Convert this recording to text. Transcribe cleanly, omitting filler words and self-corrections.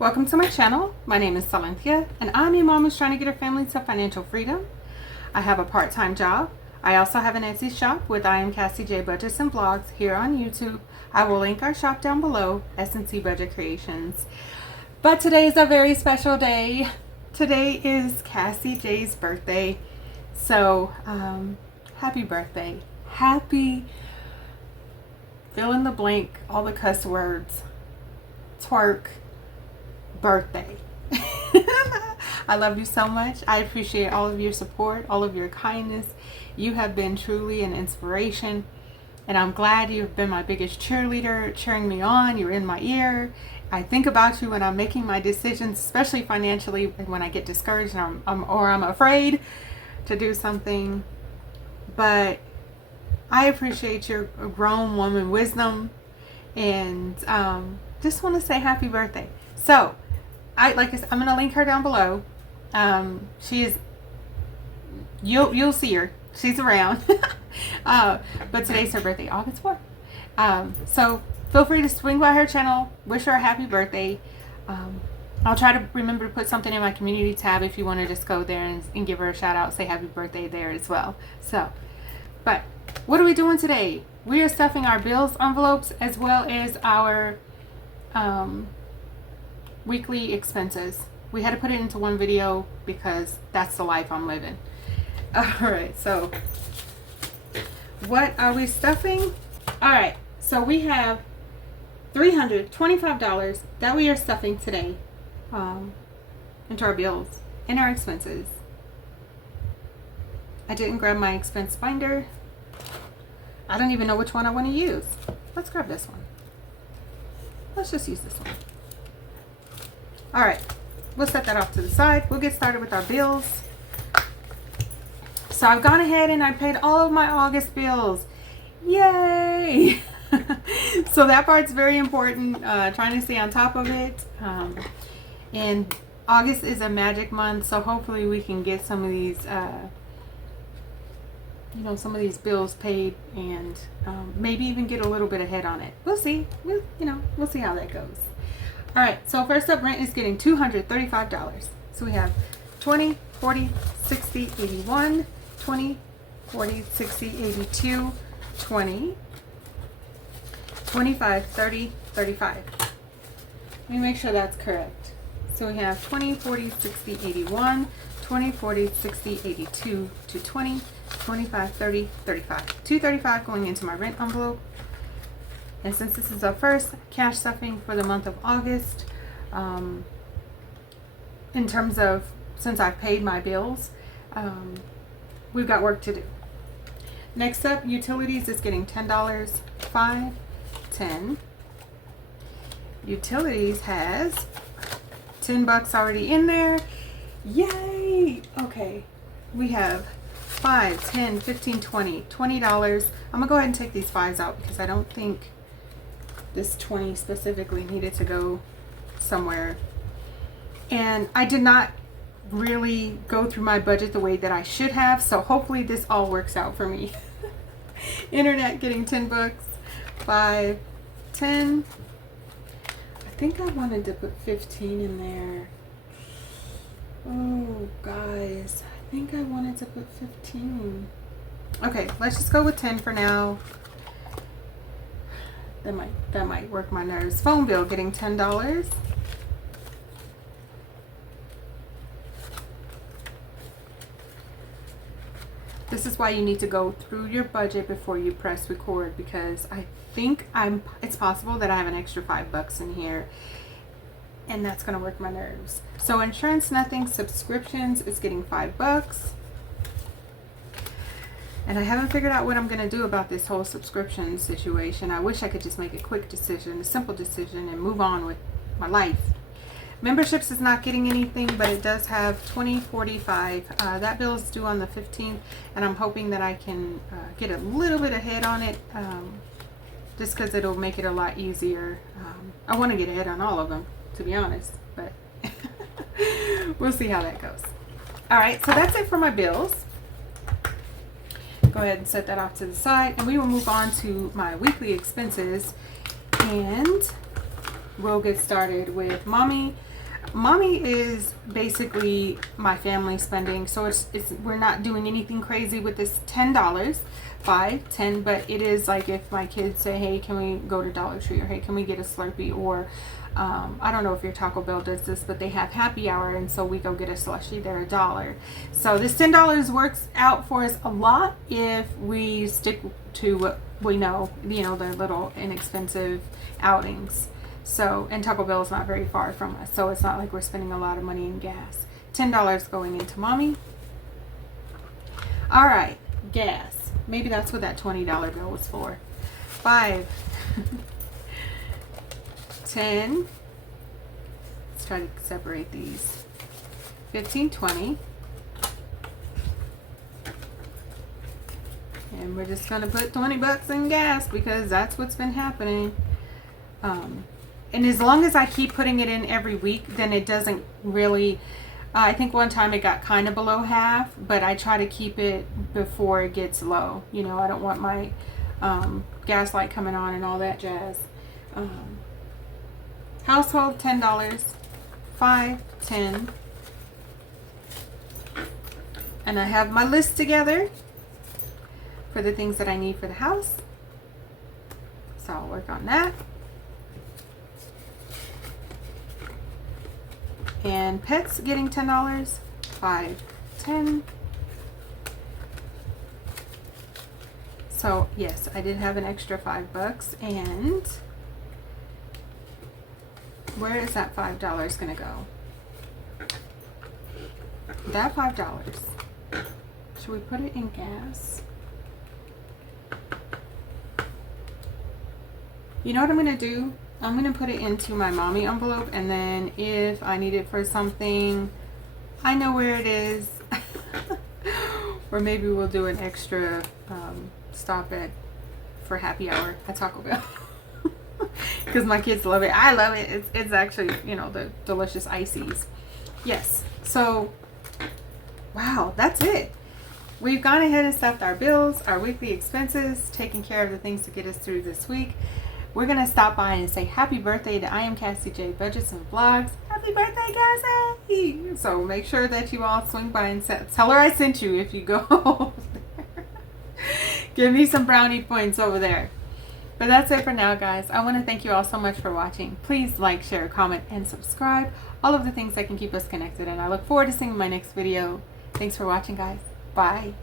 Welcome to my channel. My name is Silynthia and I'm a mom who's trying to get her family to financial freedom. I have a part-time job. I also have an Etsy shop with CassieJ Budgets and Vlogs here on YouTube. I will link our shop down below, S&C Budget Creations. But today is a very special day. Today is CassieJ's birthday. So, happy birthday. Happy, fill in the blank, all the cuss words, twerk, birthday. I love you so much. I appreciate all of your support, all of your kindness. You have been truly an inspiration, and I'm glad you've been my biggest cheerleader, cheering me on. You're in my ear. I think about you when I'm making my decisions, especially financially, when I get discouraged and I'm afraid to do something. But I appreciate your grown woman wisdom, and just want to say happy birthday. So, I'm going to link her down below. She is, you'll see her. She's around. But today's her birthday, August 4th. So feel free to swing by her channel, wish her a happy birthday. I'll try to remember to put something in my community tab if you want to just go there and give her a shout out, say happy birthday there as well. So, but what are we doing today? We are stuffing our bills envelopes as well as our weekly expenses. We had to put it into one video because that's the life I'm living. Alright, so what are we stuffing? Alright, so we have $325 that we are stuffing today into our bills and our expenses. I didn't grab my expense binder. I don't even know which one I want to use. Let's grab this one. Let's just use this one. Alright, we'll set that off to the side. We'll get started with our bills. So I've gone ahead and I paid all of my August bills. Yay! So that part's very important, trying to stay on top of it. And August is a magic month, so hopefully we can get some of these, some of these bills paid, and maybe even get a little bit ahead on it. We'll see. We'll see how that goes. All right, so first up, rent is getting $235. So we have 20, 40, 60, 81, 20, 40, 60, 82, 20, 25, 30, 35. Let me make sure that's correct. So we have 20, 40, 60, 81, 20, 40, 60, 82 to 20, 25, 30, 35. $235 going into my rent envelope. And since this is our first cash stuffing for the month of August, in terms of since I've paid my bills, we've got work to do. Next up, utilities is getting $10. 5, 10. Utilities has $10 already in there. Yay! Okay, we have 5, 10, 15, 20. $20. I'm gonna go ahead and take these 5s out because I don't think this 20 specifically needed to go somewhere. And I did not really go through my budget the way that I should have, so hopefully this all works out for me. Internet getting $10. 5, 10. I think I wanted to put 15 in there. Oh guys, I think I wanted to put 15. Okay, let's just go with 10 for now. That might work my nerves. Phone bill getting $10. This is why you need to go through your budget before you press record, because I think it's possible that I have an extra $5 in here, and that's gonna work my nerves. So insurance, nothing. Subscriptions is getting $5. And I haven't figured out what I'm going to do about this whole subscription situation. I wish I could just make a quick decision, a simple decision, and move on with my life. Memberships is not getting anything, but it does have 20, 45. That bill is due on the 15th, and I'm hoping that I can get a little bit ahead on it, just because it'll make it a lot easier. I want to get ahead on all of them, to be honest, but we'll see how that goes. All right, so that's it for my bills. Go ahead and set that off to the side, and we will move on to my weekly expenses, and we'll get started with mommy. Mommy is basically my family spending, so it's we're not doing anything crazy with this $10, 5, 10, but it is like if my kids say, hey, can we go to Dollar Tree, or hey, can we get a Slurpee, or I don't know if your Taco Bell does this, but they have happy hour, and so we go get a slushie. They're $1. So this $10 works out for us a lot if we stick to what we know, the little inexpensive outings. So, and Taco Bell is not very far from us, so it's not like we're spending a lot of money in gas. $10 going into Mommy. All right, gas. Maybe that's what that $20 bill was for. 5, 10. Let's try to separate these. 15, 20. And we're just gonna put 20 bucks in gas because that's what's been happening. And as long as I keep putting it in every week, then it doesn't really, I think one time it got kind of below half, but I try to keep it before it gets low. I don't want my gas light coming on and all that jazz. Household, $10, 5, 10. And I have my list together for the things that I need for the house. So I'll work on that. And pets getting $10, 5, 10. So yes, I did have an extra $5, and where is that $5 gonna go? That $5, should we put it in gas? You know what I'm gonna do? I'm going to put it into my Mommy envelope, and then if I need it for something, I know where it is. Or maybe we'll do an extra stop at for happy hour at Taco Bell. Because my kids love it. I love it. It's actually, the delicious ices. Yes. So, wow, that's it. We've gone ahead and stuffed our bills, our weekly expenses, taking care of the things to get us through this week. We're going to stop by and say happy birthday to I am CassieJ Budgets and Vlogs. Happy birthday, Cassie! So make sure that you all swing by and tell her I sent you if you go over there. Give me some brownie points over there. But that's it for now, guys. I want to thank you all so much for watching. Please like, share, comment, and subscribe. All of the things that can keep us connected. And I look forward to seeing my next video. Thanks for watching, guys. Bye.